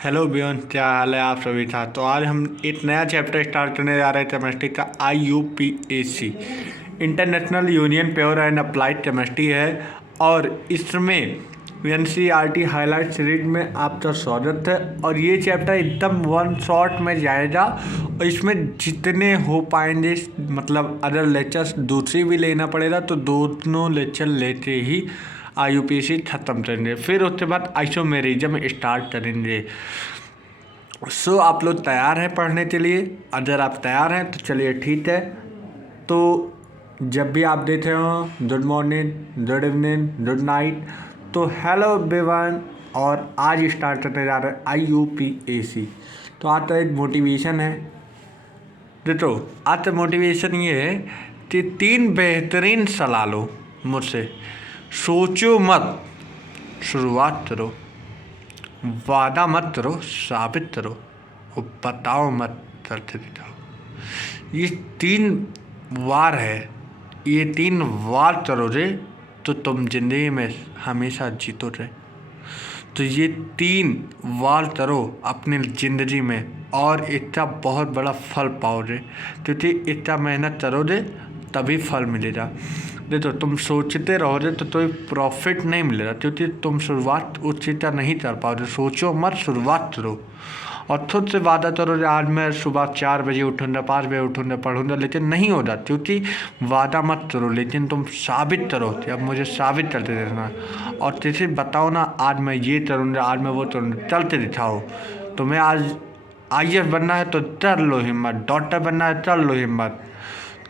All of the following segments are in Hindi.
हेलो बियन, क्या हाल है आप सभी का। तो आज हम एक नया चैप्टर स्टार्ट करने जा रहे हैं केमिस्ट्री का। IUPAC international union pure and applied chemistry है। और इसमें NCERT हाईलाइट सीरीज में आपका स्वागत है। और ये चैप्टर एकदम वन शॉट में जाएगा और इसमें जितने हो पाएंगे, मतलब अदर लेक्चर्स दूसरी भी लेना पड़ेगा तो दोनों लेक्चर लेते ही IUPAC ख़त्म करेंगे। फिर उसके बाद आइसोमेरिज्म स्टार्ट करेंगे। सो आप लोग तैयार हैं पढ़ने के लिए? अगर आप तैयार हैं तो चलिए ठीक है। तो जब भी आप देखे हो good morning, good evening, good night. तो हेलो एवरीवन, और आज स्टार्ट करने जा रहे हैं IUPAC। तो आज का एक मोटिवेशन है। देखो, आज का मोटिवेशन ये है कि 3 बेहतरीन सलाह लो मुझसे। सोचो मत, शुरुआत करो। वादा मत करो, साबित करो। और बताओ मत, करके दिखाओ। ये 3 वार है। ये 3 वार करोगे तो तुम जिंदगी में हमेशा जीतोगे। तो ये 3 वार करो अपनी ज़िंदगी में और इसका बहुत बड़ा फल पाओगे, क्योंकि इतना मेहनत करोगे तभी फल मिलेगा। देखो, तुम सोचते रहोगे तो कोई प्रॉफिट नहीं मिलेगा, क्योंकि तुम शुरुआत उस चीज़ का नहीं कर पाओगे। सोचो मत, शुरुआत करो। और खुद से वादा करो कि आज मैं सुबह 4 बजे उठूँगा, 5 बजे उठूँगा, पढ़ूँगा, लेकिन नहीं होगा। क्योंकि वादा मत करो, लेकिन तुम साबित करो कि अब मुझे साबित करते देना है। और किसी बताओ ना, आज मैं ये करूँगा, आज मैं वो करूँगा, चलते दिखाओ। तुम्हें आज IAS बनना है तो कर लो हिम्मत, डॉक्टर बनना है कर लो हिम्मत।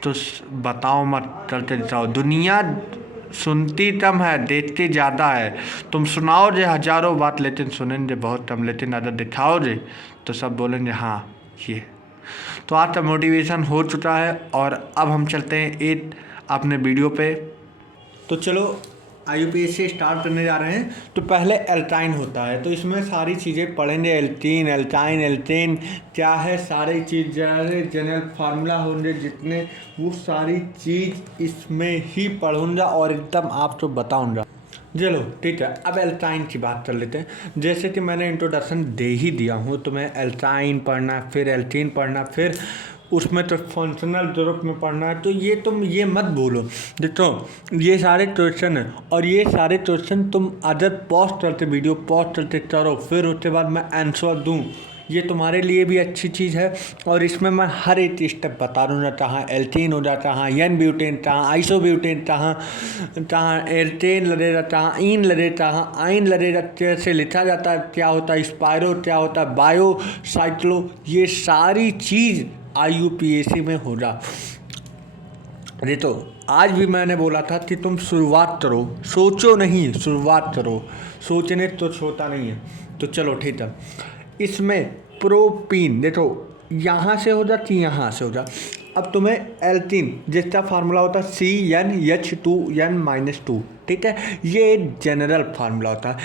तो बताओ मत, करते दिखाओ। दुनिया सुनती कम है, देखती ज़्यादा है। तुम सुनाओगे हजारों बात, लेकिन सुनेंगे बहुत कम। लेकिन अगर दिखाओगे तो सब बोलेंगे हाँ ये। तो आज का मोटिवेशन हो चुका है और अब हम चलते हैं एक अपने वीडियो पे। तो चलो IUPAC स्टार्ट करने जा रहे हैं। तो पहले एल्काइन होता है, तो इसमें सारी चीज़ें पढ़ेंगे। एल्कीन, एल्काइन, एल्केन क्या है, सारी चीज़ जनरल फार्मूला होंगे जितने, वो सारी चीज़ इसमें ही पढ़ूंगा और एकदम आपको बताऊंगा। चलो ठीक है, अब एल्काइन की बात कर लेते हैं। जैसे कि मैंने इंट्रोडक्शन दे ही दिया हूँ, तो मैं एल्काइन पढ़ना, फिर एल्कीन पढ़ना, फिर उसमें तो फंक्शनल ग्रुप में पढ़ना है। तो ये तुम ये मत बोलो। देखो, ये सारे क्वेश्चन हैं और ये सारे क्वेश्चन तुम अदर पॉज करते, वीडियो पॉज करते करो, फिर उसके बाद मैं आंसर दूँ। ये तुम्हारे लिए भी अच्छी चीज़ है। और इसमें मैं हर एक स्टेप बता दूँगा, कहाँ एल्कीन हो जाता, कहाँ एन ब्यूटेन, कहाँ आइसोब्यूटेन, कहाँ एल्केन लगेगा, कहाँ इन लगेगा, कहाँ आइन लगेगा, कैसे लिखा जाता है, क्या होता है स्पायरो, क्या होता है बायो साइक्लो। ये सारी चीज़ IUPAC में होगा। अरे तो आज भी मैंने बोला था कि तुम शुरुआत करो, सोचो नहीं, शुरुआत करो। सोचने तो होता नहीं है। तो चलो ठीक है। इसमें प्रोपीन देखो, यहाँ से हो जा कि यहाँ से हो जा। अब तुम्हें एल्कीन जिसका फार्मूला होता है CnH2n-2, ठीक है। ये जनरल फार्मूला होता है।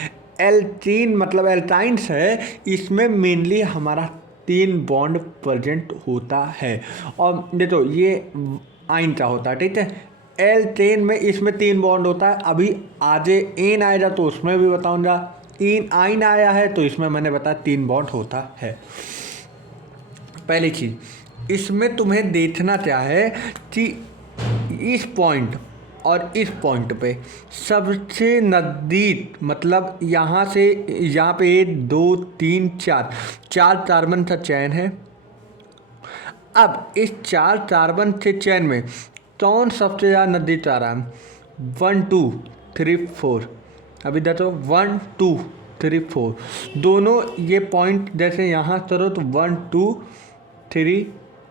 एल्कीन मतलब एल्काइंस है, इसमें मेनली हमारा 3 बॉन्ड प्रेजेंट होता है। और देखो ये आइन का होता है, ठीक है। एल्केन में इसमें 3 बॉन्ड होता है। अभी आगे एन आएगा तो उसमें भी बताऊंगा। इन आइन आया है तो इसमें मैंने बताया 3 बॉन्ड होता है। पहली चीज़ इसमें तुम्हें देखना क्या है कि इस पॉइंट और इस पॉइंट पे सबसे नज़दीक, मतलब यहाँ से यहाँ पे 1 2 3 4 कार्बन का चयन है। अब इस 4 कार्बन के चयन में कौन सबसे ज़्यादा नज़दीक आ रहा है? 1 2 3 4। अभी देखो 1 2 3 4 दोनों ये पॉइंट जैसे यहाँ करो तो 1 2 3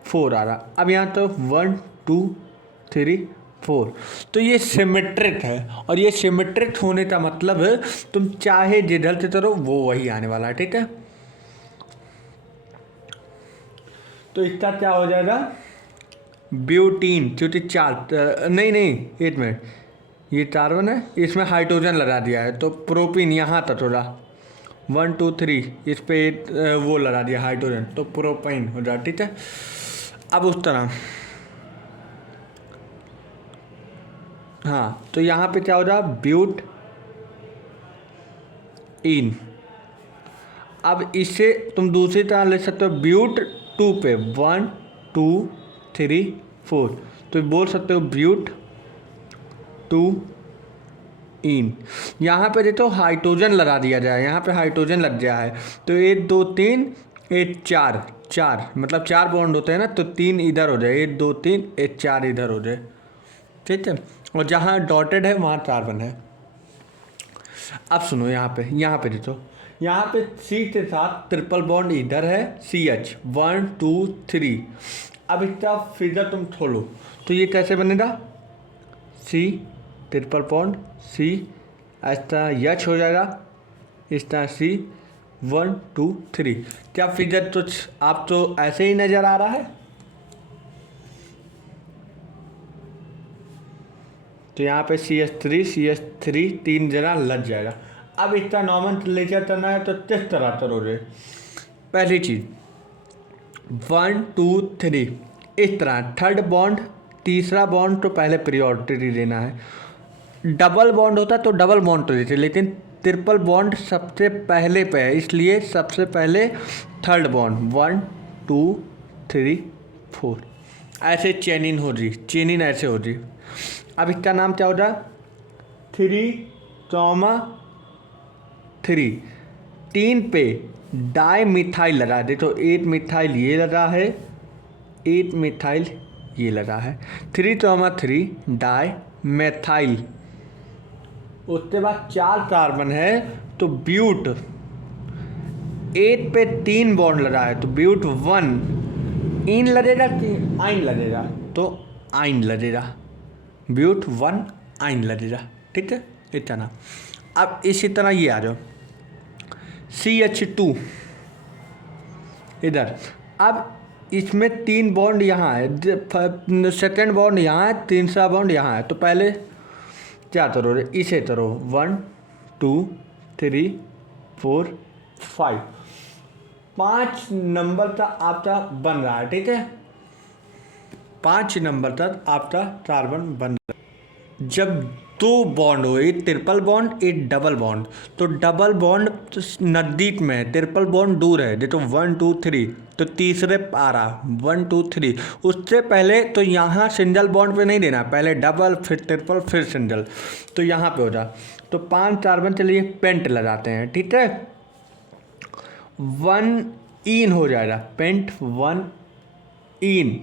4 आ रहा। अब यहाँ तो 1 2 3 4। तो ये सिमेट्रिक है। और ये सिमेट्रिक होने का मतलब है तुम चाहे जिधर से करो वो वही आने वाला है, ठीक है। तो इसका क्या हो जाएगा? ब्यूटीन, क्योंकि 4 नहीं एक मिनट, ये कार्बन है, इसमें हाइड्रोजन लगा दिया है तो प्रोपीन यहाँ तक हो रहा। 1 2 3 इस पे वो लगा दिया हाइड्रोजन, तो प्रोपाइन हो जाए, ठीक है। अब उस तरह हाँ, तो यहाँ पे क्या हो रहा? ब्यूट इन। अब इसे तुम दूसरी तरह ले सकते हो, ब्यूट 2 पे 1 2 3 4, तो बोल सकते हो ब्यूट 2 इन। यहाँ पे देखो हाइड्रोजन लगा दिया जाए, यहाँ पे हाइड्रोजन लग गया है, तो 1 2 3 1 4 4, मतलब 4 बॉन्ड होते हैं ना, तो 3 इधर हो जाए, 1 2 3 1 4 इधर हो जाए, ठीक है। और जहाँ डॉटेड है वहाँ कार्बन है। अब सुनो, यहाँ पे देखो, यहाँ पे सी के साथ ट्रिपल बॉन्ड इधर है, CH 1 2 3। अब इसका फिगर तुम खोलो तो ये कैसे बनेगा, C ट्रिपल बॉन्ड C, इस तरह H हो जाएगा, इस तरह C 1 2 3। क्या फिगर तो आप तो ऐसे ही नज़र आ रहा है, तो यहाँ पे CH3 3 जगह लग जाएगा। अब इसका नॉमेनक्लेचर करना है तो किस तरह करोगे, पहली चीज़ 1 2 3 इस तरह, थर्ड बॉन्ड तीसरा बॉन्ड तो पहले प्रायोरिटी देना है। डबल बॉन्ड होता तो डबल बॉन्ड तो देते, लेकिन ट्रिपल बॉन्ड सबसे पहले पे है, इसलिए सबसे पहले थर्ड बॉन्ड 1 2 3 4, ऐसे चेनिन हो रही, चेनिन ऐसे हो रही। अब इसका नाम क्या होता है, 3 3 पे डाई मिथाइल लगा है, देखो 8 मिथाइल ये लगा है, 8 मिथाइल ये लगा है, 3 डाई मेथाइल। उसके बाद 4 कार्बन है, तो ब्यूट 8 पे 3 बॉन्ड लगा है, तो ब्यूट 1 इन लगेगा कि आइन लगेगा, तो आइन लगेगा, ब्यूट 1 आइन लगेगा, ठीक है, इतना। अब इसी तरह ये आ जाओ CH2 इधर। अब इसमें 3 बॉन्ड यहाँ है, सेकेंड बॉन्ड यहाँ है, तीसरा बॉन्ड यहाँ है, तो पहले क्या करो, इसे करो 1 2 3 4 5, 5 नंबर तक आपका बन रहा है, ठीक है, 5 नंबर तक आपका कार्बन बन रहा है। जब 2 बॉन्ड हो, एक ट्रिपल बॉन्ड एक डबल बॉन्ड, तो डबल बॉन्ड नज़दीक में है, ट्रिपल बॉन्ड दूर है, देखो 1 2 3, तो तीसरे आ रहा 1 2 3, उससे पहले तो यहाँ सिंगल बॉन्ड पे नहीं देना, पहले डबल फिर ट्रिपल फिर सिंगल, तो यहाँ पे हो जा, तो 5 कार्बन चलिए पेंट लगाते हैं, ठीक है, 1 इन हो जाएगा, पेंट 1 इन,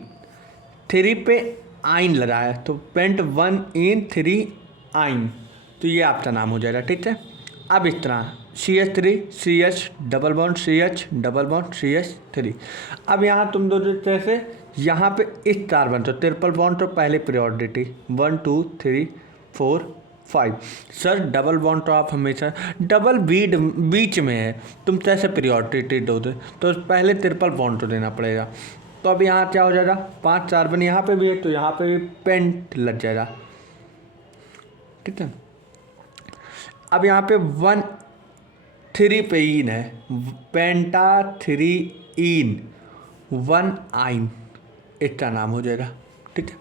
3 पे आइन लगा है, तो पेंट 1 इन 3 आइन, तो ये आपका नाम हो जाएगा, ठीक है। अब इस तरह CH3 CH double bond CH double bond CH3। अब यहाँ तुम दो जैसे यहाँ पे इस कार्बन तो ट्रिपल बॉन्ड तो पहले प्रायोरिटी 1 2 3 4 5। सर डबल बॉन्ड तो आप हमेशा डबल बीच में है, तुम कैसे प्रायोरिटी दोगे, तो पहले ट्रिपल बॉन्ड तो देना पड़ेगा। तो अब यहाँ क्या हो जाएगा, 5 कार्बन यहाँ पे भी है, तो यहाँ पे भी पेंट लग जाएगा, ठीक है। अब यहाँ पे 1 3 पे इन है, पेंटा 3 इन 1 आइन, इसका नाम हो जाएगा, ठीक है।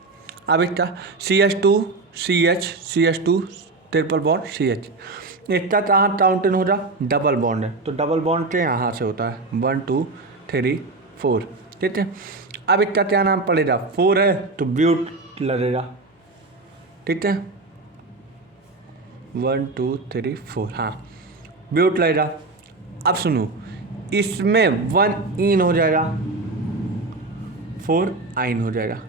अब इसका CH2 CH2 triple bond CH, इसका कहाँ काउंटिंग हो रहा, डबल बॉन्ड है, तो डबल बॉन्ड के यहाँ से होता है 1 2 3 4, ठीक है। अब इसका क्या नाम पड़ेगा, 4 है तो ब्यूट लगेगा, ठीक है, 1 2 3 4, हाँ ब्यूट लगेगा। अब सुनो, इसमें 1 इन हो जाएगा, 4 आइन हो जाएगा,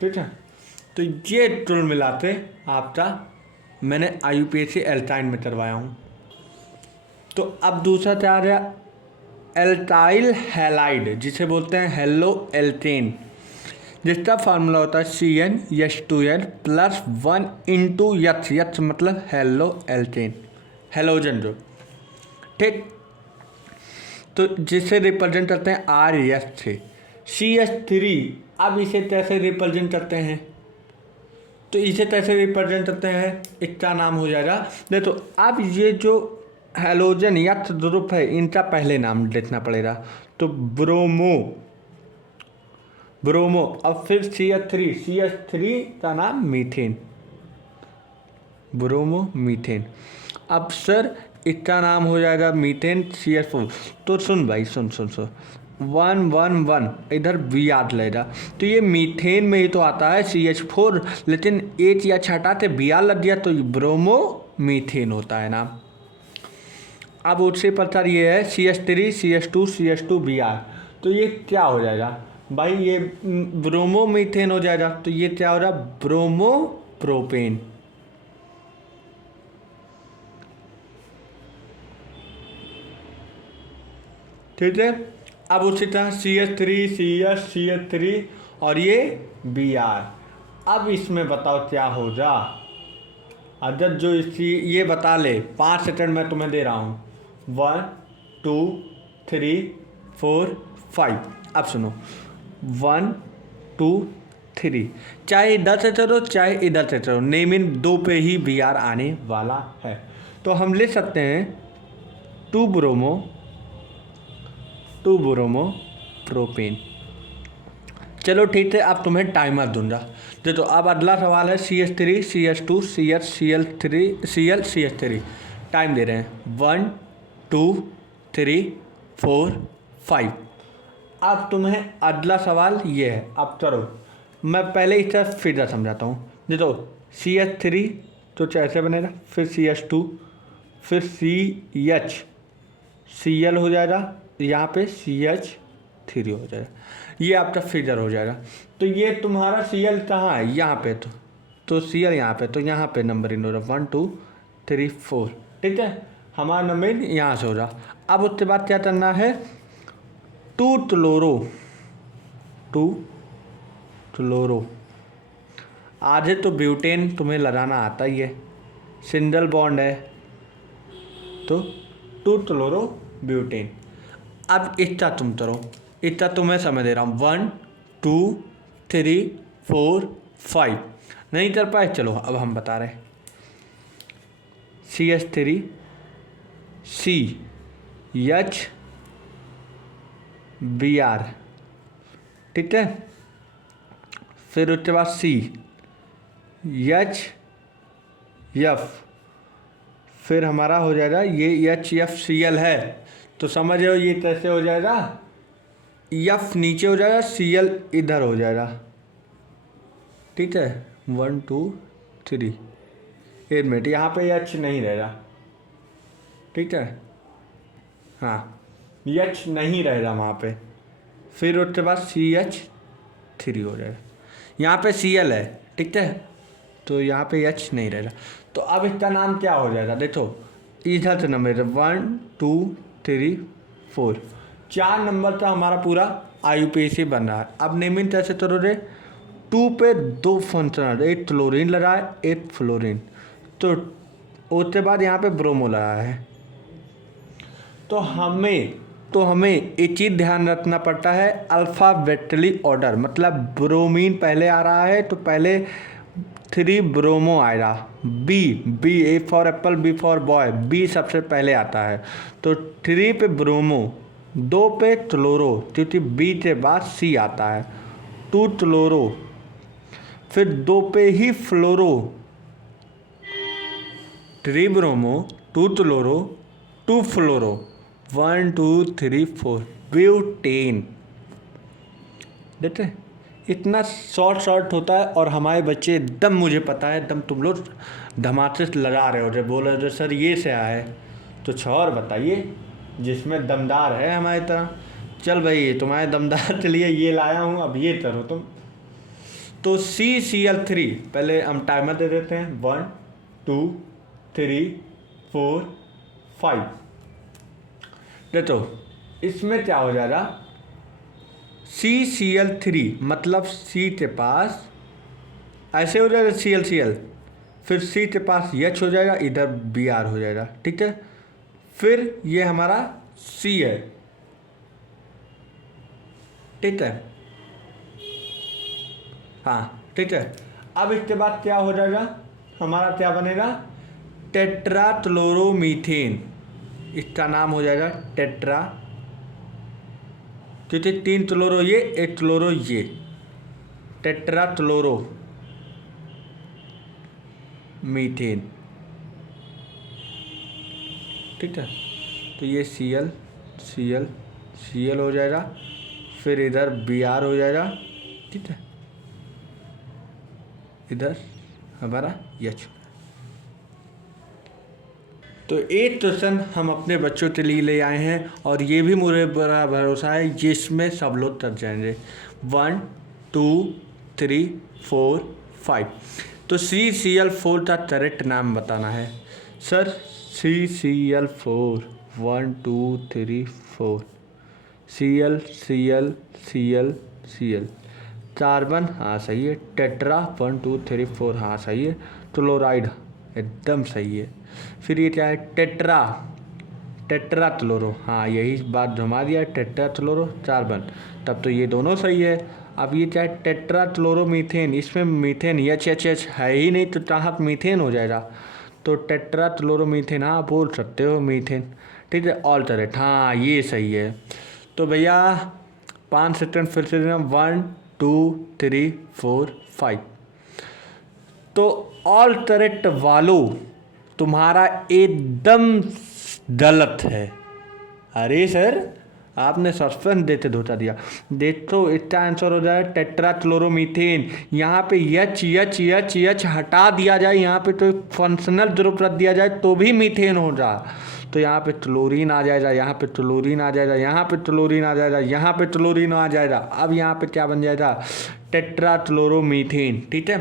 ठीक है। तो ये टूल मिलाते आपका मैंने IUPAC एल्टाइन में करवाया हूँ। तो अब दूसरा क्या आ गया, एल्टाइल हैलाइड, जिसे बोलते हैं हेलो एल्टेन, जिसका फार्मूला होता है CnH2n प्लस 1 इंटू H मतलब हेलो एल्टेन, हेलोजन जो, ठीक। तो जिसे रिप्रेजेंट करते हैं RS से CH3। अब इसे कैसे रिप्रेजेंट करते हैं, तो इसे कैसे रिप्रेजेंट करते हैं, इसका नाम हो जाएगा, देखो अब ये जो हेलोजन H ग्रुप है इनका पहले नाम लिखना पड़ेगा, तो ब्रोमो, अब फिर CH3 का नाम मीथेन, ब्रोमो मीथेन। अब सर इसका नाम हो जाएगा मीथेन CH4। तो सुन भाई, सुन सुन सुन, 1 1 1 इधर बी आर लेगा, तो ये मीथेन में ही तो आता है CH4, लेकिन एच या हटाते बी आर लग गया तो ब्रोमो मीथेन होता है नाम। अब उससे प्रकार ये है CH3 CH2 CH2 B are, तो ये क्या हो जाएगा भाई, ये ब्रोमो मीथेन हो जाएगा। तो ये क्या हो रहा, ब्रोमो प्रोपेन। ठीक है। अब उसी तरह CH3 CH CH3 और ये Br। अब इसमें बताओ क्या हो जा, अदद जो इसकी ये बता ले, 5 सेकंड में तुम्हें दे रहा हूँ, 1 2 3 4 5। अब सुनो, 1 2 3, चाहे इधर से चलो चाहे इधर से चलो, नेम इन दो पे ही Br आने वाला है। तो हम ले सकते हैं 2 ब्रोमो प्रोपेन। चलो ठीक है, अब तुम्हें टाइमर दूंगा। तो अब अगला सवाल है CH3 CH2 CH Cl3 Cl CH3। Time दे रहे हैं 1 2 3 4 5। अब तुम्हें अगला सवाल ये है, अब चलो मैं पहले इसका फिगर समझाता हूँ। देखो CH3 तो ऐसे बनेगा, फिर CH2, फिर CH Cl हो जाएगा, यहाँ पे CH3 हो जाएगा, ये आपका फिगर हो जाएगा। तो ये तुम्हारा Cl कहाँ है, यहाँ पे, तो Cl यहाँ पे, तो यहाँ पे नंबर इन हो रहा 1 2 3 4। ठीक है, हमारा नंबर यहाँ से हो रहा। अब उसके बाद क्या करना है, 2 क्लोरो। आधे तो ब्यूटेन तुम्हें लगाना आता ही है, सिंगल बॉन्ड है, तो 2 क्लोरो ब्यूटेन। अब इतना तुम करो, इतना तुम्हें समझ दे रहा हूँ, 1 2 3 4 5। नहीं कर पाए, चलो अब हम बता रहे हैं, CH3 CH Br। ठीक है, फिर उसके बाद CHF, फिर हमारा हो जाएगा ये HFCl है, तो समझ लो ये कैसे हो जाएगा, F नीचे हो जाएगा, Cl इधर हो जाएगा। ठीक है, 1 2 3, 1 मिनट, यहाँ पे H नहीं रहेगा। ठीक है, हाँ H नहीं रहेगा वहाँ पे, फिर उसके बाद CH3 हो जाएगा, यहाँ पे Cl है। ठीक है, तो यहाँ पे H नहीं रहेगा, तो अब इसका नाम क्या हो जाएगा, देखो इधर से नंबर 1 2 3 4, 4 नंबर का हमारा पूरा IUPAC बन रहा है। अब नेमिंग कैसे करोगे, 2 पे 2 फंक्शनल, एक क्लोरीन लगा है एक फ्लोरीन, तो उसके बाद यहाँ पे ब्रोमो लगा है। तो हमें एक चीज़ ध्यान रखना पड़ता है, अल्फ़ाबेटली ऑर्डर, मतलब ब्रोमीन पहले आ रहा है तो पहले 3 ब्रोमो आएगा, B A for apple B for boy, B सबसे पहले आता है, तो 3 पे ब्रोमो, 2 पे क्लोरो, क्योंकि बी के बाद C आता है, 2 क्लोरो, फिर 2 पे ही फ्लोरो, 3 ब्रोमो 2 क्लोरो 2 फ्लोरो, 1 2 3 4 ब्यूटेन। देखते इतना शॉर्ट होता है, और हमारे बच्चे एकदम, मुझे पता है एकदम तुम लोग धमाके से लगा रहे हो, जब बोल रहे हो सर ये से आया है, तो और बताइए जिसमें दमदार है हमारी तरह। चल भाई तुम्हारे दमदार के लिए ये लाया हूँ, अब ये करो तुम। तो CCl3, पहले हम टाइमर दे देते हैं, 1 2 3 4 5। देखो इसमें क्या हो जाएगा, CCl3 मतलब C के पास ऐसे हो जाएगा CL, फिर C के पास H हो जाएगा, इधर Br हो जाएगा। ठीक है, फिर ये हमारा C है। ठीक है, हाँ ठीक है। अब इसके बाद क्या हो जाएगा, हमारा क्या बनेगा, टेट्राक्लोरोमीथेन, इसका नाम हो जाएगा टेट्रा, क्योंकि 3 क्लोरो ये 1 क्लोरो ये, टेट्राक्लोरो मीथेन। ठीक है। तो ये Cl Cl Cl हो जाएगा, फिर इधर Br हो जाएगा, ठीक है, इधर हमारा H। तो एक क्वेश्चन हम अपने बच्चों के लिए ले आए हैं और ये भी मुझे बड़ा भरोसा है जिसमें सब लोग तक जाएंगे। 1 2 3 4 5। तो CCl4 का करेक्ट नाम बताना है sir. CCl4 1 2 3 4 Cl Cl Cl Cl। Carbon हाँ सही है। टेट्रा 1 2 3 4 हाँ सही है। क्लोराइड एकदम सही है। फिर ये क्या है? टेट्रा टेट्रा क्लोरो, हाँ यही बात घुमा दिया, टेट्रा क्लोरो कार्बन, तब तो ये दोनों सही है। अब ये क्या है? टेट्रा क्लोरो मीथेन, इसमें मीथेन एच है ही नहीं तो कहाँ मीथेन हो जाएगा। तो टेट्रा क्लोरो मीथेन, हाँ बोल सकते हो मीथेन, ठीक है। ऑल्टरेट, हाँ ये सही है। तो भैया 5 सेकंड फिर से देना। 1 2 3 4 5। तो ऑल्टरेट वालों तुम्हारा एकदम गलत है। अरे सर आपने सस्पेंस देते धोखा दिया। देखो इसका आंसर हो जाए टेट्रा क्लोरोमीथेन। यहाँ पे एच हटा दिया जाए, यहाँ पे तो फंक्शनल ग्रुप रख दिया जाए तो भी मीथेन हो जाए। तो यहाँ पे क्लोरीन आ जाएगा, यहाँ पे क्लोरीन आ जाएगा, यहाँ पे क्लोरीन आ जाएगा, यहाँ पे क्लोरीन आ जाएगा। अब यहाँ पे क्या बन जाएगा? टेट्रा क्लोरोमीथेन, ठीक है।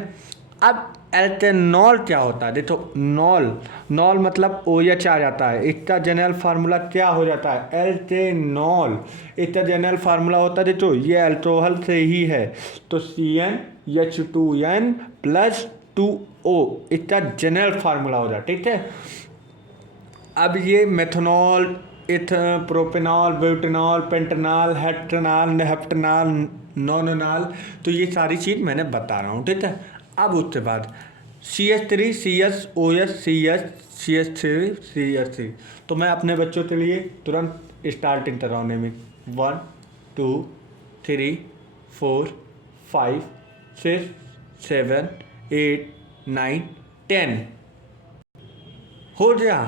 अब एल्टेनॉल क्या होता है? देखो नॉल मतलब OH आ जाता है। इसका जनरल फार्मूला क्या हो जाता है? एल्टेनॉल। इसका जनरल फार्मूला होता है, देखो ये अल्कोहल से ही है, तो CnH2n + 2O इसका जनरल फार्मूला हो जाता है, ठीक है। अब ये methanol, propanol, butanol, pentanol, heptanol, nonanol, तो ये सारी चीज़ मैंने बता रहा हूँ, ठीक है। अब उसके बाद CH3 CSOS CH3 CH3। तो मैं अपने बच्चों के लिए तुरंत स्टार्टिंग कराने में 1 2 3 4 5 6 7 8 9 10 हो गया।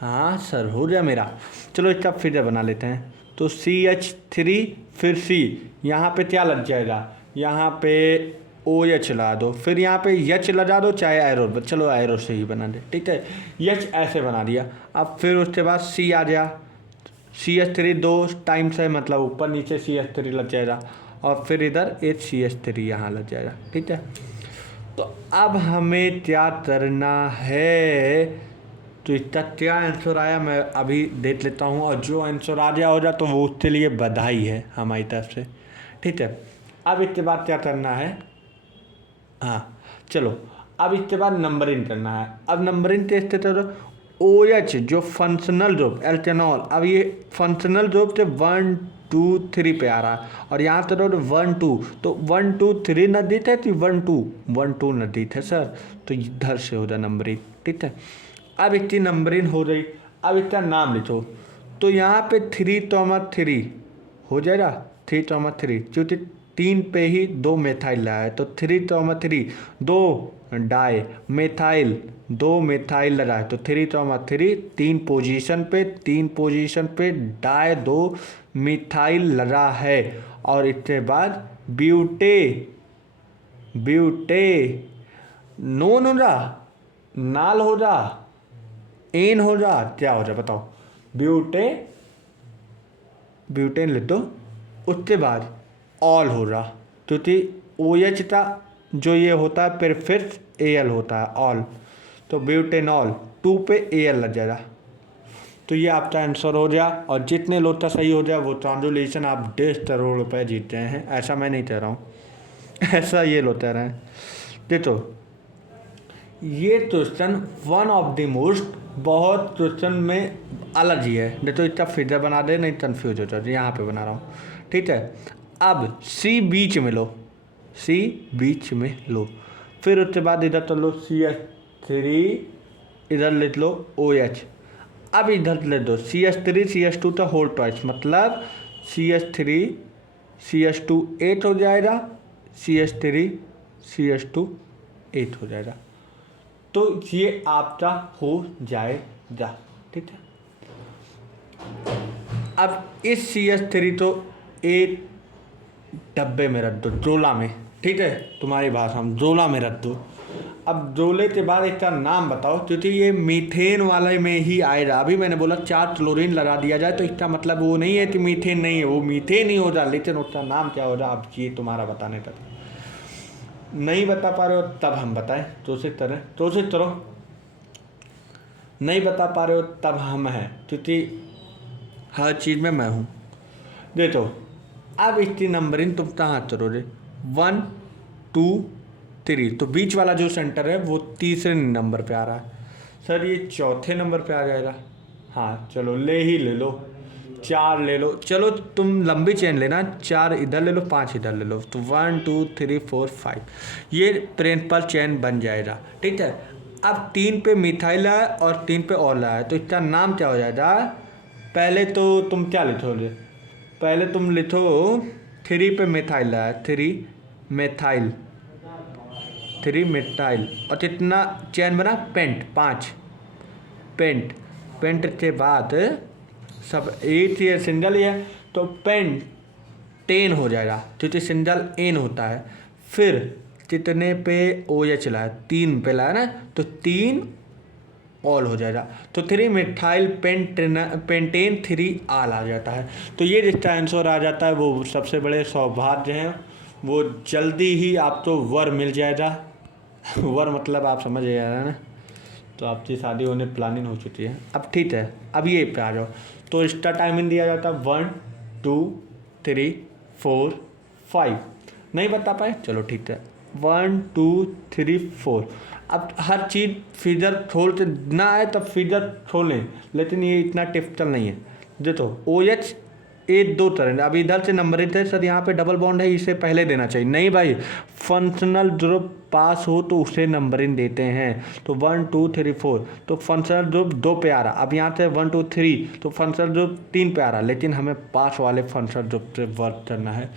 हाँ सर हो गया मेरा। चलो इसका फिर बना लेते हैं। तो CH3 फिर C, यहाँ पे क्या लग जाएगा? यहाँ पे OH लगा दो, फिर यहाँ पे H लगा दो, चाहे एरो, चलो एरो से ही बना दे, ठीक है। H ऐसे बना दिया। अब फिर उसके बाद C आ गया। CH3 2 टाइम्स है, मतलब ऊपर नीचे CH3 लग जाएगा, और फिर इधर HCH3 यहाँ लग जाएगा, ठीक है। तो अब हमें क्या करना है? तो इसका क्या आंसर आया मैं अभी देख लेता हूँ, और जो आंसर आ गया हो जाए तो वो उसके लिए बधाई है हमारी तरफ से, ठीक है। अब इसके बाद क्या करना है? हाँ चलो, अब इसके बाद नंबरिंग करना है। अब नंबरिंग टेस्ट करो। OH जो फंक्शनल ग्रुप एल्केनॉल, अब ये फंक्शनल ग्रुप से 1 2 3 पे आ रहा है, और यहाँ तो 1 2, तो 1 2 3 नज़दीक है तो 1 2 नज़दीक है सर, तो इधर से हो जाए नंबरिंग, ठीक है। अब इसकी नंबरिंग हो गई। अब इसका नाम लिखो। तो यहाँ पे 3 हो जाएगा, 3 क्योंकि 3 पे ही 2 मेथाइल लगा है, तो 3 2 डाई मेथाइल, 2 मेथाइल लगा है, तो 3 3 पोजीशन पे डाई 2 मिथाइल लगा है। और इसके बाद ब्यूटे नोन हो जा, नाल हो जा, एन हो जा, क्या हो जा बताओ? ब्यूटेन लिख दो। उसके बाद ऑल हो रहा, क्योंकि OH का जो ये होता है प्रीफिक्स Al होता है, ऑल, तो ब्यूटेनॉल 2 पे Al लग जाएगा। तो ये आपका आंसर हो गया, और जितने लोग का सही हो जाए वो ट्रांसलेशन आप 1.5 करोड़ रुपये जीत रहे हैं। ऐसा मैं नहीं कह रहा हूँ, ऐसा ये लोग कह रहे हैं। देखो ये question one of the most, बहुत क्वेश्चन में अलग ही है। देखो इसका फिगर बना दे, नहीं कन्फ्यूज हो जाए, यहाँ पे बना रहा हूँ, ठीक है। अब C बीच में लो, C बीच में लो, फिर उसके बाद इधर तो लो CH3, इधर लिख लो OH। अब इधर ले दो CH3 CH2 तो होल ट्वाइस, मतलब CH3 CH2 8 हो जाएगा, CH3 CH2 8 हो जाएगा। तो ये आपका हो जाएगा, ठीक है। अब इस CH3 तो एक डब्बे में रख दो, जोला में, ठीक है, तुम्हारी भाषा में जोला में रख दो। अब जोले के बाद इसका नाम बताओ, क्योंकि ये मीथेन वाले में ही आएगा। अभी मैंने बोला 4 क्लोरीन लगा दिया जाए तो इसका मतलब वो नहीं है कि मीथेन नहीं है, वो मीथेन ही हो जाए, लेकिन उसका नाम क्या हो जाए अब ये तुम्हारा बताने तक नहीं बता पा रहे हो तब हम बताएं, कोशिश करो। नहीं बता पा रहे हो तब हम हैं, क्योंकि हर चीज़ में मैं हूँ। देखो अब इसकी नंबरिंग तुम कहाँ करोगे, 1 2 3, तो बीच वाला जो सेंटर है वो तीसरे नंबर पे आ रहा है। सर ये चौथे नंबर पे आ जाएगा। हाँ चलो ले लो, 4 ले लो, चलो तुम लंबी चेन लेना, 4 इधर ले लो, 5 इधर ले लो, तो 1 2 3 4 5 ये प्रिंसिपल चेन बन जाएगा, ठीक है। अब 3 पे मिथाइल है और 3 पे ऑल है, तो इसका नाम क्या हो जाएगा। पहले तो तुम क्या लिखोगे, पहले तुम लिखो 3 पे मिथाइल है, 3 मिथाइल और कितना चेन बना, पेंट 5, पेंट के बाद सब एक ही सिंगल ही है तो पेंटेन हो जाएगा, क्योंकि सिंगल एन होता है। फिर कितने पे OH लाया, 3 पे लाया ना, तो 3 ऑल हो जाएगा, तो 3 मिथाइल पेंटेन 3 आल आ जाता है। तो ये जिसका आंसर आ जाता है वो सबसे बड़े सौभाग्य हैं, वो जल्दी ही आपको वर मिल जाएगा। वर मतलब आप समझ गए ना, तो आपकी शादी होने प्लानिंग हो चुकी है। अब ठीक है, अब ये पे आ जाओ, तो इसका टाइमिंग दिया जाता है 1 2 3 4 5। नहीं बता पाए, चलो ठीक है, 1 2 3 4। अब हर चीज़ फिगर खोल ना आए तब फिगर खोलें, लेकिन ये इतना टिपिकल नहीं है। देखो OH 1 2 तरह, अब इधर से नंबरिंग है सर, यहाँ पे डबल बॉन्ड है, इसे पहले देना चाहिए। नहीं भाई, फंक्शनल ग्रुप पास हो तो उसे नंबरिंग देते हैं। तो 1 2 3 4, तो फंक्शनल ग्रुप 2 पे आ रहा, अब यहाँ से 1 2 3, तो फंक्शनल ग्रुप 3 पे आ रहा, लेकिन हमें पास वाले फंक्शनल ग्रुप से वर्क करना है।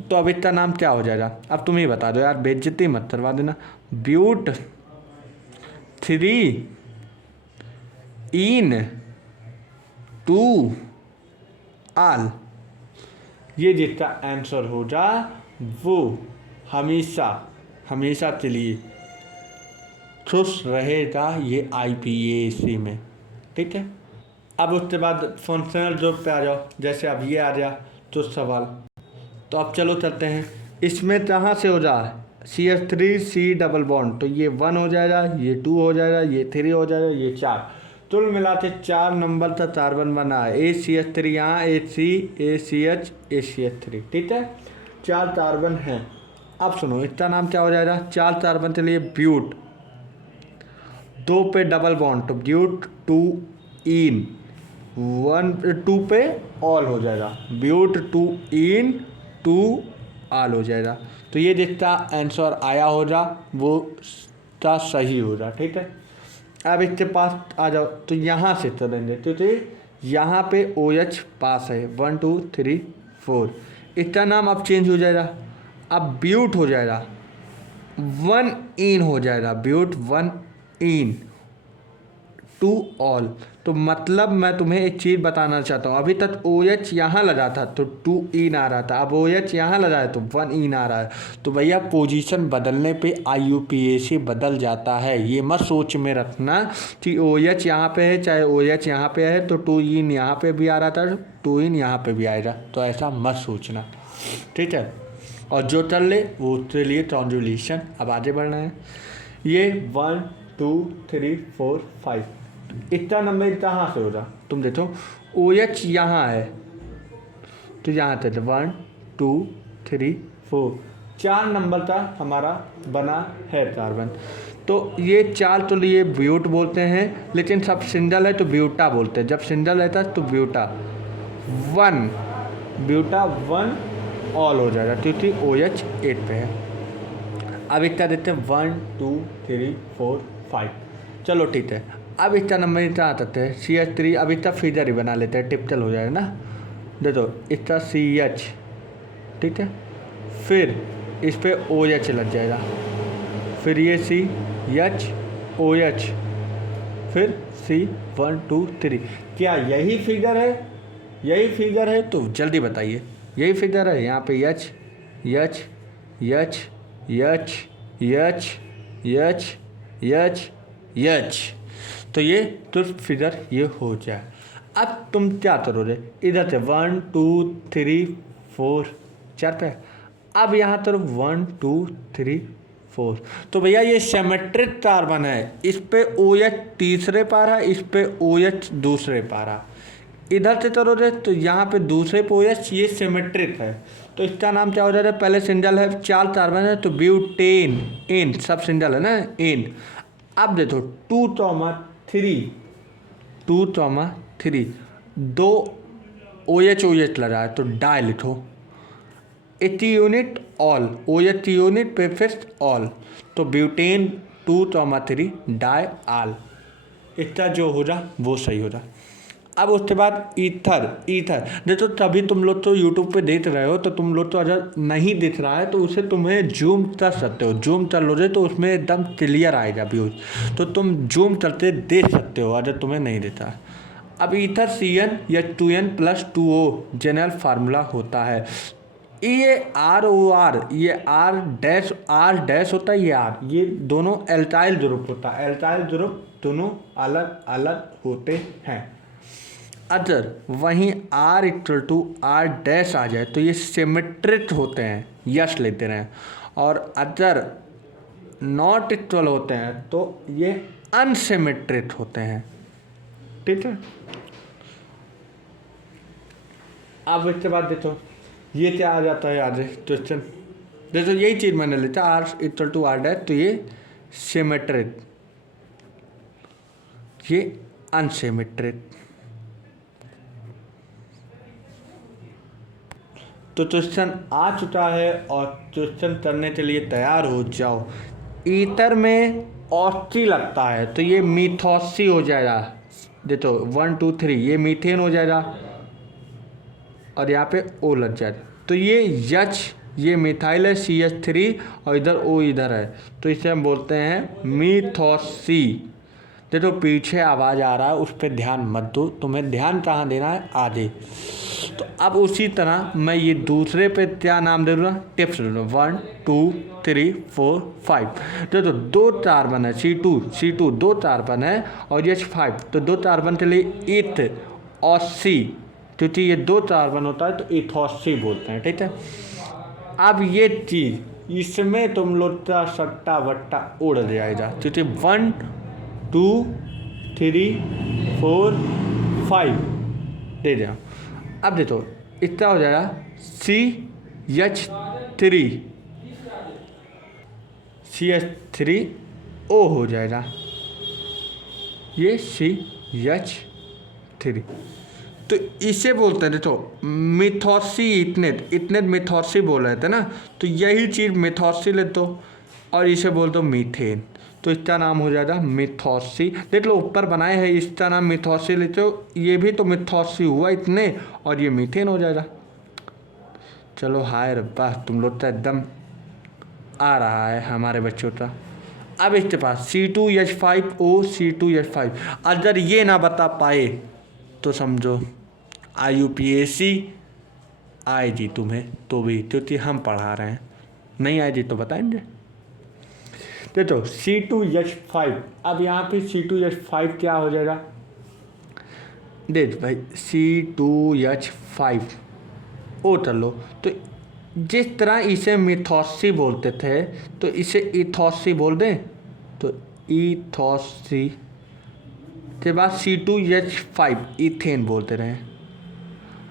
तो अब इसका नाम क्या हो जाएगा, अब तुम ही बता दो यार, बेइज्जती मत करवा देना। ब्यूट 3 इन 2 आल, ये जिसका आंसर हो जा वो हमेशा के लिए खुश रहेगा ये IUPAC में, ठीक है। अब उसके बाद फंक्शनल ग्रुप पे आ जाओ, जैसे अब ये आ गया तो सवाल, तो अब चलो चलते हैं। इसमें कहाँ से हो जा, CH3 C डबल बॉन्ड, तो ये 1 हो जाएगा, ये 2 हो जाएगा, ये 3 हो जाएगा, ये 4, तुल मिला के 4 नंबर का कार्बन बना है। ACH3 यहाँ, AC ACH ACH3, ठीक है, 4 कार्बन हैं। अब सुनो इसका नाम क्या हो जाएगा, 4 कार्बन के लिए ब्यूट, 2 पे डबल बॉन्ड, तो ब्यूट 2 इन, 2 पे ऑल हो जाएगा, ब्यूट 2 इन 2 आल हो जाएगा। तो ये जिसका आंसर आया होगा वो का सही होगा, ठीक है। अब इसके पास आ जाओ, तो यहाँ से चलेंगे, क्योंकि यहाँ पे OH पास है, 1 2 3 4, इसका नाम अब चेंज हो जाएगा, अब ब्यूट हो जाएगा, 1 इन हो जाएगा, ब्यूट 1 इन 2 ऑल। तो मतलब मैं तुम्हें एक चीज़ बताना चाहता हूँ, अभी तक OH यहाँ लगा था तो 2 इन आ रहा था, अब OH यहाँ लगा है तो 1 इन आ रहा है। तो भैया पोजीशन बदलने पे IUPAC बदल जाता है, ये मत सोच में रखना कि OH यहाँ पे है चाहे OH यहाँ पे है तो 2 इन यहाँ पे भी आ रहा था, 2 इन यहाँ पे भी आएगा, तो ऐसा मत सोचना, ठीक है। और जो चल ले वो उसके लिए ट्रांसलेशन। अब आगे बढ़ना है, ये 1 2 3 4 5, इतना नंबर कहाँ से होगा, तुम देखो OH यहाँ है तो यहाँ से 1 2 3 4, 4 नंबर का हमारा बना है कार्बन। तो ये 4 तो लिए ब्यूट बोलते हैं, लेकिन सब सिंगल है तो ब्यूटा बोलते हैं, जब सिंगल रहता है तो ब्यूटा 1 ऑल हो जाएगा, क्योंकि OH 8 पे है। अब इसका देते हैं 1 2 3 4 5, चलो ठीक है। अब इसका नंबर इतना आता है CH3, अब इसका फिगर ही बना लेते हैं, टिपिकल हो जाएगा ना। देखो इसका CH, ठीक है, फिर इस पे OH लग जाएगा, फिर ये CH OH, फिर C 1 2 3। क्या यही फिगर है यही फिगर है तो जल्दी बताइए, यही फिगर है। यहाँ पे यच यच यच यच यच यच यच यच, तो ये तो फिगर ये हो जाए। अब तुम क्या करोगे, इधर से 1 2 3 4 4 पे, अब यहाँ तरफ 1 2 3 4, तो भैया ये सिमेट्रिक कार्बन है। इस पे OH तीसरे पारा, इस पे OH दूसरे पारा। इधर से करोगे तो यहाँ पे दूसरे पे OH, ये सिमेट्रिक है तो इसका नाम क्या हो जाएगा, पहले सिंगल है 4 कार्बन है तो ब्यूटेन, एन सब सिंगल है ना, एन। अब देखो 2,3 2,3 दो OH OH लगा है तो डाई लिखो, H unit all, OH unit पे फिर ऑल, तो ब्यूटेन 2,3 डाई आल, इसका जो हो रहा वो सही हो रहा। अब उसके बाद ईथर, ईथर देखो तभी तुम लोग तो यूट्यूब पे देख रहे हो, तो तुम लोग तो अगर नहीं दिख रहा है तो उसे तुम्हें जूम कर सकते हो, जूम कर लोगे तो उसमें एकदम क्लियर आएगा व्यूज, तो तुम जूम करते देख सकते हो अगर तुम्हें नहीं दिखता। अब ईथर CN या 2N+2O जनरल फार्मूला होता है। ये ROR, ये R डैश होता है, ये R, ये दोनों एल्टाइल ग्रुप होता है, एल्टाइल ग्रुप दोनों अलग अलग होते हैं। अगर वहीं R=R डैश आ जाए तो ये सिमेट्रिक होते हैं, यश लेते रहें, और अगर नॉट इक्वल होते हैं तो ये अनसिमेट्रिक होते हैं, ठीक है। अब इसके बाद देखो ये क्या आ जाता है आगे क्वेश्चन, देखो यही चीज़ मैंने लेता R=R डैश, तो ये सिमेट्रिक, ये अनसिमेट्रिक। तो क्वेश्चन आ चुका है और क्वेश्चन करने के लिए तैयार हो जाओ। ईथर में ऑक्सी लगता है तो ये मिथॉक्सी हो जाएगा, देखो 1 2 3 ये मीथेन हो जाएगा और यहाँ पे O लग जाएगा, तो ये यच, ये मिथाइल है CH3 और इधर O इधर है, तो इसे हम बोलते हैं मिथॉक्सी। देखो पीछे आवाज़ आ रहा है उस पर ध्यान मत दो, तुम्हें ध्यान कहाँ देना है, आगे। तो अब उसी तरह मैं ये दूसरे पे क्या नाम दे दूँगा, टिप्स दे दूँगा, 1 2 3 4 5। देखो 2 कार्बन है, C2 2 कार्बन है और H5, तो 2 कार्बन के लिए इथ और C, क्योंकि ये 2 कार्बन होता है तो इथॉक्सी बोलते हैं, ठीक है। अब ये चीज़ इसमें तुम लोग का सट्टा वट्टा उड़ जाएगा, क्योंकि 1 2 3 4 5 दे जाओ। अब देखो इतना हो जाएगा CH3O हो जाएगा, ये CH3, तो इसे बोलते हैं, देखो मिथॉक्सी, इतने मिथॉक्सी बोल रहे थे ना, तो यही चीज़ मिथॉक्सी ले दो और इसे बोल दो मीथेन, तो इसका नाम हो जाएगा मिथॉक्सी। देख लो ऊपर बनाए हैं, इसका नाम मिथॉक्सी लेते हो, ये भी तो मिथॉक्सी हुआ इतने, और ये मीथेन हो जाएगा। चलो हाय रब्बा, तुम लोग तो एकदम आ रहा है हमारे बच्चों का। अब इसके पास C2H5O C2H5, अगर ये ना बता पाए तो समझो IUPAC आएगी तुम्हें तो भी, क्योंकि हम पढ़ा रहे हैं, नहीं आएगी तो बताएंगे। देखो C2H5, अब यहाँ पे C2H5 क्या हो जाएगा, देख भाई C2H5 ओ चलो, तो जिस तरह इसे मिथॉक्सी बोलते थे तो इसे इथॉक्सी बोल दें, तो इथॉक्सी के बाद C2H5 इथेन बोलते रहे।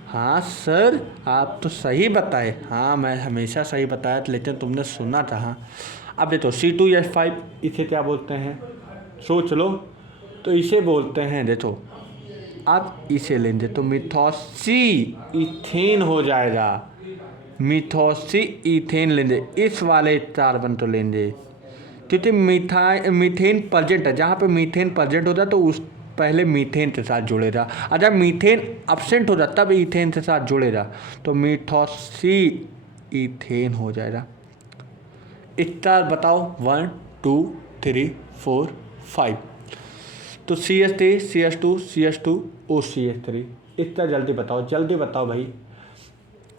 हाँ सर आप तो सही बताए, हाँ मैं हमेशा सही बताया, लेकिन तुमने सुना था। हाँ अब देखो C2H5 इसे क्या बोलते हैं, सोच लो, तो इसे बोलते हैं, देखो आप इसे लेंगे तो मिथॉक्सी इथेन हो जाएगा, मिथॉक्सी इथेन लेंगे, इस वाले कार्बन तो लेंगे, क्योंकि मीथेन प्रेजेंट है, जहाँ पे मीथेन प्रेजेंट होता है तो उस पहले मीथेन के साथ जुड़ेगा, अगर मीथेन एब्सेंट हो जाता तब इथेन के साथ जुड़ेगा, तो मिथॉक्सी इथेन हो जाएगा। इतना बताओ 1 2 3 4 5, तो CH3 CH2 CH2 OCH3, इतना जल्दी बताओ भाई।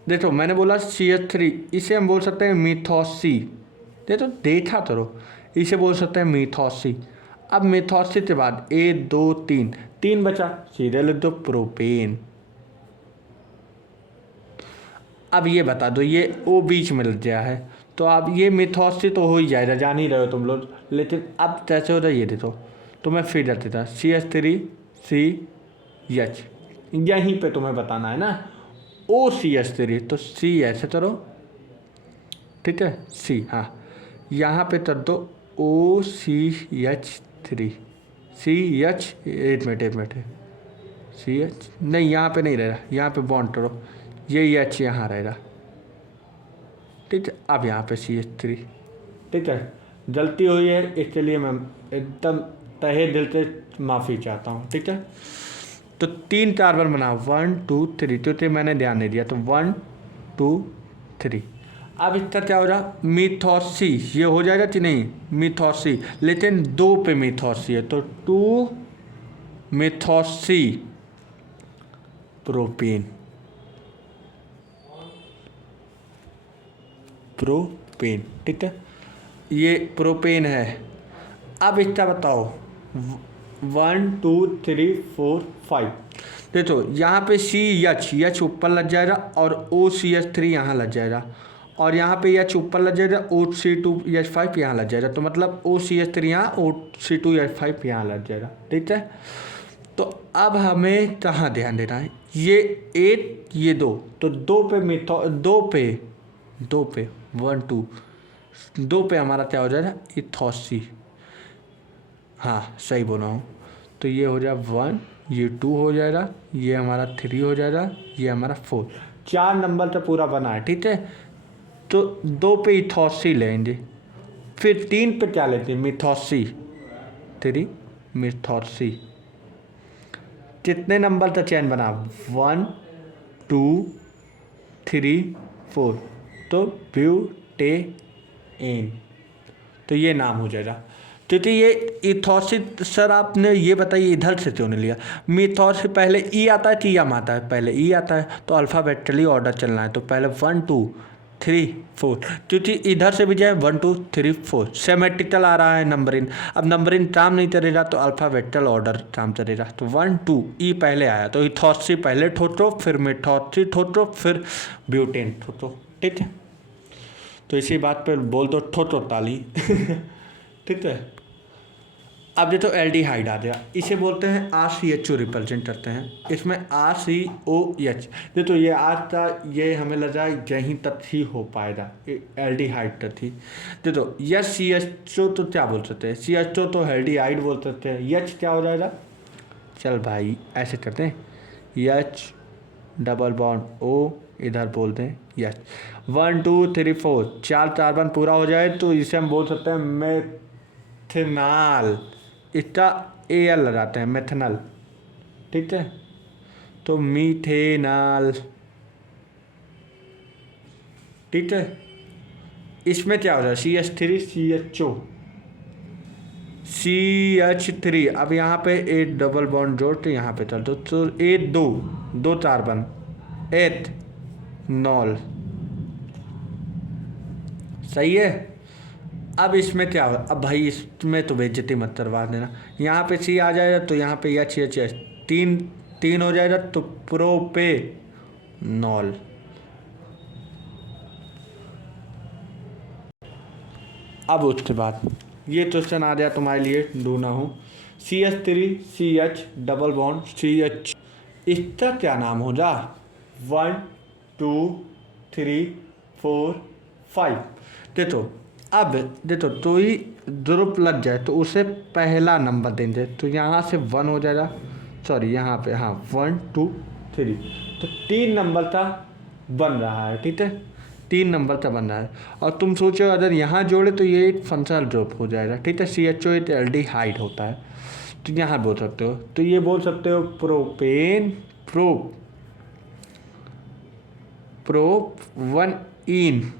देखो मैंने बोला CH3, इसे हम बोल सकते हैं मिथॉसी। देखो देखा तो रहो, इसे बोल सकते हैं मिथॉसी। अब मिथॉसी के बाद 1 2 3 3 बचा, सीधे लिख दो प्रोपेन। अब ये बता दो, ये ओ बीच में लग गया है, तो अब ये मिथॉसी तो हो ही जाएगा, जान ही रहे हो तुम लोग। लेकिन अब कैसे होता ये देखो, तो मैं फिर देता CH3CH, यहीं पे तुम्हें बताना है ना। OCH3, तो C ऐसे करो, ठीक है, C, हाँ यहाँ पे कर दो OCH3, CH, एक मिनट CH नहीं, यहाँ पे नहीं रहेगा, यहाँ पे बॉन्ड करो, ये H यहाँ रहेगा, ठीक है। अब यहाँ पे CH3, ठीक है। गलती हुई है, इसके लिए मैं एकदम तहे दिल से माफ़ी चाहता हूँ, ठीक है। तो 3 कार्बन बनाओ, 1 2 3, क्योंकि मैंने ध्यान नहीं दिया, तो 1 2 3। अब इसका क्या हो रहा, मिथॉसी, ये हो जाएगा कि नहीं, मिथॉसी, लेकिन 2 पे मिथॉसी है, तो 2 मिथॉसी प्रोपेन, ठीक है, ये प्रोपेन है। अब इसका बताओ 1 2 3 4 5, देखो यहाँ पे CH ऊपर लग जाएगा और OCH3 यहाँ लग जाएगा, और यहाँ पे H ऊपर लग जाएगा, OC2H5 यहाँ लग जाएगा, तो मतलब OCH3 यहाँ, OC2H5 यहाँ लग जाएगा, ठीक है। तो अब हमें कहाँ ध्यान देना है, ये 8 ये 2, तो 2 पे 1 2 2 पे हमारा क्या हो जाएगा, इथॉसी, हाँ सही बोला हूँ। तो ये हो जाएगा 1, ये 2 हो जाएगा, ये हमारा 3 हो जाएगा, ये हमारा 4, 4 नंबर तो पूरा बना है, ठीक है। तो 2 पे इथॉसी लेंगे, फिर 3 पे क्या लेते हैं, मिथॉसी, 3 मिथॉसी। कितने नंबर का चैन बना, 1 2 3 4, तो ब्यूटेन, तो ये नाम हो जाएगा। क्योंकि ये इथॉसी, सर आपने ये बताइए इधर से क्यों नहीं लिया, मिथॉसी पहले ई आता है कि एम आता है, पहले ई आता है, तो अल्फ़ाबेटली ऑर्डर चलना है, तो पहले 1 2 3 4, क्योंकि इधर से भी जाए 1 2 3 4, सेमेट्रिकल आ रहा है नंबरिंग। अब नंबरिंग काम नहीं चलेगा तो अल्फ़ाबेटल ऑर्डर काम चलेगा, तो 1 2 ई पहले आया, तो इथॉसी पहले ठोटो, फिर मिथॉसी ठोटो, फिर ब्यूटेन ठोटो, ठीक है। तो इसी बात पर बोल दो ठोटो ताली ठीक है। अब ये तो एल्डिहाइड आ गया, इसे बोलते हैं RCHO रिप्रेजेंट करते हैं, इसमें RCOH, ये तो ये आज का ये हमें लगा यहीं तक ही हो पाएगा, एल्डिहाइड तक ही। ये तो यस CHO तो क्या बोल सकते हैं, CHO तो एल्डिहाइड बोल सकते हैं, यच क्या हो जाएगा, चल भाई ऐसे करते हैं, यच डबल बॉन्ड O, इधर बोलते हैं यच, 1 2 3 4, 4 कार्बन पूरा हो जाए तो इसे हम बोल सकते हैं मेथनॉल, इसका AL लगाते हैं, मेथनॉल, ठीक है। तो मीथेनॉल, ठीक है। इसमें क्या हो रहा है, CH3 अब यहाँ पे एक डबल बॉन्ड जोड़ के यहाँ पे चल दो, तो 1 2 कार्बन, एथनॉल, सही है। अब इसमें क्या होगा, अब भाई इसमें तो बेइज्जती मत करवा देना, यहाँ पे C आ जाएगा तो यहाँ पे H 3 हो जाएगा, तो प्रोपेनॉल। अब उसके बाद ये क्वेश्चन आ गया तुम्हारे लिए, ढूंढना हूँ, CH3CH डबल बॉन्ड CH, इसका क्या नाम हो जा, 1 2 3 4 5, देखो अब देखो तो ही ग्रुप लग जाए तो उसे पहला नंबर देंगे, तो यहाँ से 1 हो जाएगा, सॉरी यहाँ पे हाँ 1 2 3, तो 3 नंबर का बन रहा है, ठीक है, 3 नंबर का बन रहा है। और तुम सोचो अगर यहाँ जोड़े तो ये एक फंक्शनल ग्रुप हो जाएगा, ठीक है, CHO एक एल्डिहाइड होता है, तो यहाँ बोल सकते हो, तो ये बोल सकते हो प्रोपेन, प्रोप 1 इन,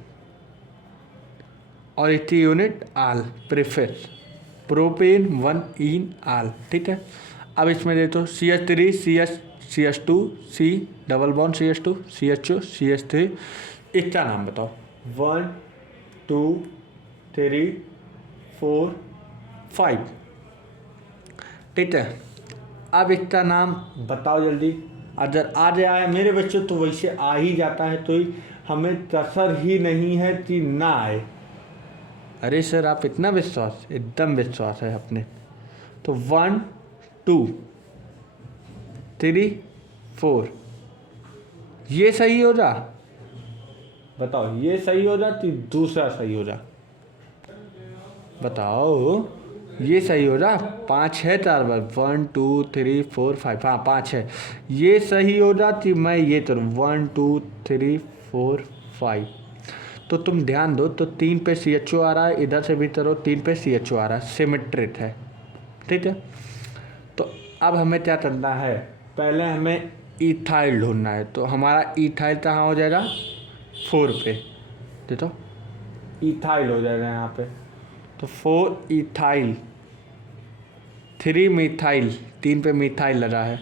और इसकी यूनिट आल, प्रीफिक्स प्रोपेन 1 इन आल, ठीक है। अब इसमें देखो CH3CH CH2 C double bond CH2 CHO CH3, इसका नाम बताओ। 1 2 3 4 5, ठीक है। अब इसका नाम बताओ जल्दी। अगर आ जाए मेरे बच्चों तो वैसे आ ही जाता है, तो हमें कसर ही नहीं है कि ना आए। अरे सर आप इतना विश्वास, एकदम विश्वास है अपने। तो 1 2 3 4, ये सही हो जा, बताओ ये सही हो जा कि दूसरा सही हो जा, बताओ ये सही हो जा। 5 है 4 बार, 1 2 3 4 5, हाँ 5 है, ये सही हो जा कि मैं ये करूँ 1 2 3 4 5। तो तुम ध्यान दो, तो 3 पे CHO आ रहा है, इधर से भी करो 3 पे CHO आ रहा है, सिमेट्रिक है, ठीक है। तो अब हमें क्या करना है, पहले हमें इथाइल ढूंढना है। तो हमारा इथाइल कहाँ हो जाएगा, 4 पे, देखो इथाइल हो जाएगा यहाँ पे। तो 4 इथाइल, 3 मिथाइल, 3 पे मिथाइल लगा है,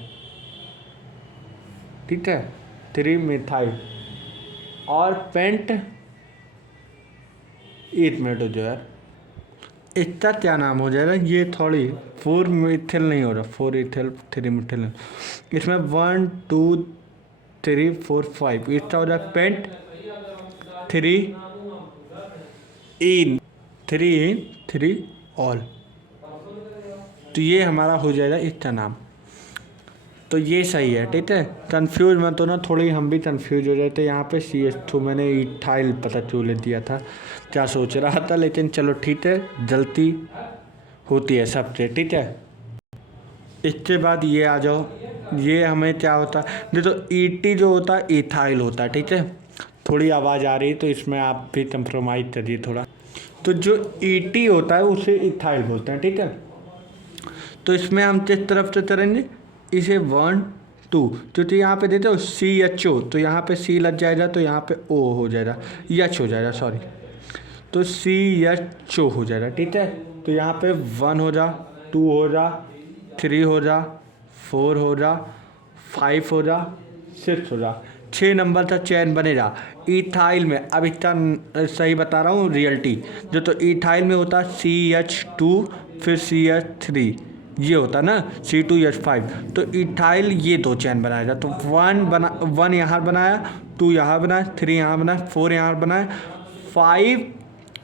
ठीक है, 3 मिथाइल। और पेंट 8 मिनट हो जाए, इसका क्या नाम हो जाएगा, ये थोड़ी 4 मिथिल नहीं हो रहा, 4 इथिल 3 मिथिल, इसमें 1 2 3 4 5, इसका हो जाए पेंट 3 इन 3 ऑल। तो ये हमारा हो जाएगा इसका नाम। तो ये सही है, ठीक है। कंफ्यूज मत होना, थोड़ी हम भी कंफ्यूज हो जाते यहाँ पे। CH2 मैंने इथाइल पता चूले दिया था, क्या सोच रहा था, लेकिन चलो ठीक है, गलती होती है सबसे, ठीक है। इसके बाद ये आ जाओ, ये हमें क्या होता है, देखो ET जो होता है इथाइल होता है, ठीक है। थोड़ी आवाज़ आ रही है तो इसमें आप भी कंप्रोमाइज़ करिए थोड़ा। तो जो ET होता है उसे इथाइल बोलते हैं, ठीक है। तो इसमें हम किस तरफ से करेंगे, इसे 1 2, क्योंकि यहाँ पे देते हो CHO, तो यहाँ पे C लग जाएगा, तो यहाँ पे O हो जाएगा, H हो जाएगा, सॉरी। तो CHO हो जाएगा, ठीक है। तो यहाँ पे 1 हो जा, 2 हो जा, 3 हो जा, 4 हो जा, 5 हो जा, 6 हो जा, 6 नंबर का चैन बनेगा इथाइल में। अब इसका सही बता रहा हूँ रियलिटी, जो तो इथाइल में होता है CH2 फिर CH3, ये होता ना C2H5। तो इथाइल ये 2 चैन बनाएगा, तो 1 यहाँ बनाया, 2 यहाँ बनाया, 3 यहाँ बनाया, 4 यहाँ बनाया, 5,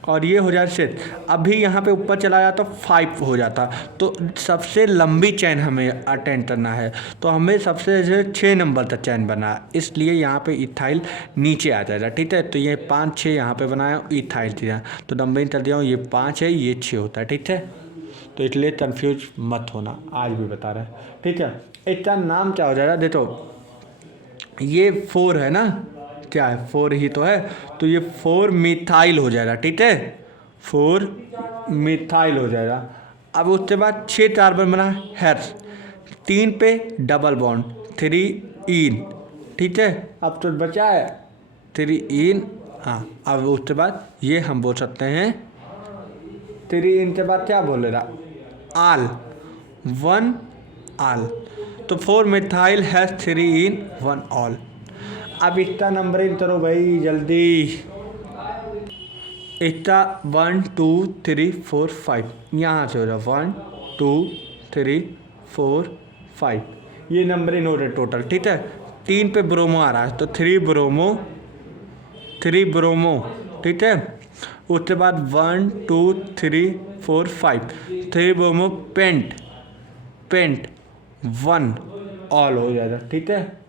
और ये हो जाए 6। अभी यहाँ पे ऊपर चला जाता 5 हो जाता। तो सबसे लंबी चैन हमें अटेंड करना है, तो हमें सबसे 6 नंबर तक चैन बना, इसलिए यहाँ पे इथाइल नीचे आ जाएगा, ठीक है। तो ये 5 6 यहाँ पे बनाया, इथाइल दिया, तो नंबरिंग कर दिया हूँ, ये 5 है, ये 6 होता है, ठीक है। तो इसलिए कन्फ्यूज मत होना, आज भी बता रहे हैं, ठीक है। इसका नाम क्या हो जाएगा, देखो ये 4 है ना, क्या है 4 ही तो है, तो ये 4 मिथाइल हो जाएगा, ठीक है, 4 मिथाइल हो जाएगा। अब उसके बाद 6 कार्बन बना हेर्स, 3 पे डबल बॉन्ड 3 इन, ठीक है। अब तो बचा है 3 इन, हाँ। अब उसके बाद ये हम बोल सकते हैं 3 इन के बाद क्या बोलेगा, आल, 1 आल। तो 4 मिथाइल हैज 3 इन 1 ऑल। अब इसका नंबरिंग करो भाई जल्दी, इसका 1 2 3 4 5, यहाँ से हो रहा 1 2 3 4 5, ये नंबरिंग हो रहा टोटल, ठीक है। 3 पे ब्रोमो आ रहा है, तो 3 ब्रोमो, ठीक है। उसके बाद 1 2 3 4 5, 3 ब्रोमो पेंट 1 ऑल हो जाएगा, ठीक है।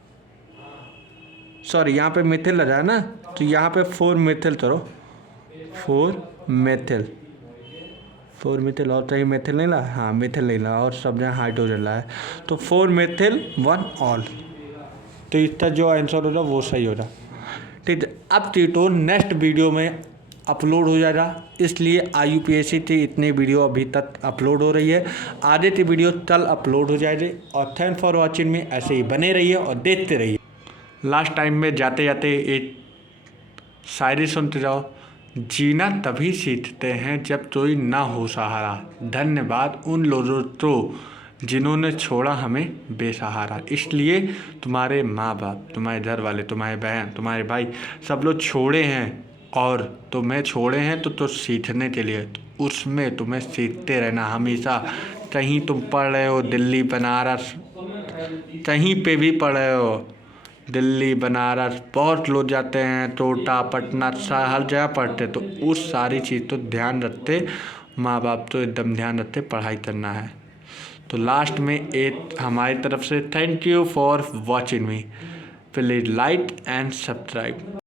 सॉरी यहाँ पे मिथिल लगा है ना, तो यहाँ पे 4 मिथिल करो, 4 मिथिल और कहीं मिथिल नहीं ला, हाँ मिथिल नहीं ला, और सब जहाँ हाइड्रोजन ला है, तो 4 मिथिल 1 ऑल। तो इसका जो आंसर होगा वो सही होगा, ठीक है। अब टीटो नेक्स्ट वीडियो में अपलोड हो जाएगा, इसलिए IUPAC की इतनी वीडियो अभी तक अपलोड हो रही है, आगे की वीडियो कल अपलोड हो जाएगी। और थैंक फॉर वॉचिंग में, ऐसे ही बने रहिए और देखते रहिए। लास्ट टाइम में जाते जाते एक शायरी सुनते जाओ, जीना तभी सीखते हैं जब कोई ना हो सहारा, धन्यवाद उन लोगों को जिन्होंने छोड़ा हमें बेसहारा। इसलिए तुम्हारे माँ बाप, तुम्हारे घर वाले, तुम्हारे बहन, तुम्हारे भाई सब लोग छोड़े हैं और तुम्हें छोड़े हैं तो सीखने के लिए, तो उसमें तुम्हें सीखते रहना हमेशा। कहीं तुम पढ़ रहे हो दिल्ली बनारस, कहीं पे भी पढ़ रहे हो, दिल्ली बनारस बहुत लोग जाते हैं, टोटा पटना हर जगह पढ़ते, तो उस सारी चीज़ तो ध्यान रखते, माँ बाप तो एकदम ध्यान रखते पढ़ाई करना है। तो लास्ट में एक हमारी तरफ से thank you for watching me, please like and subscribe.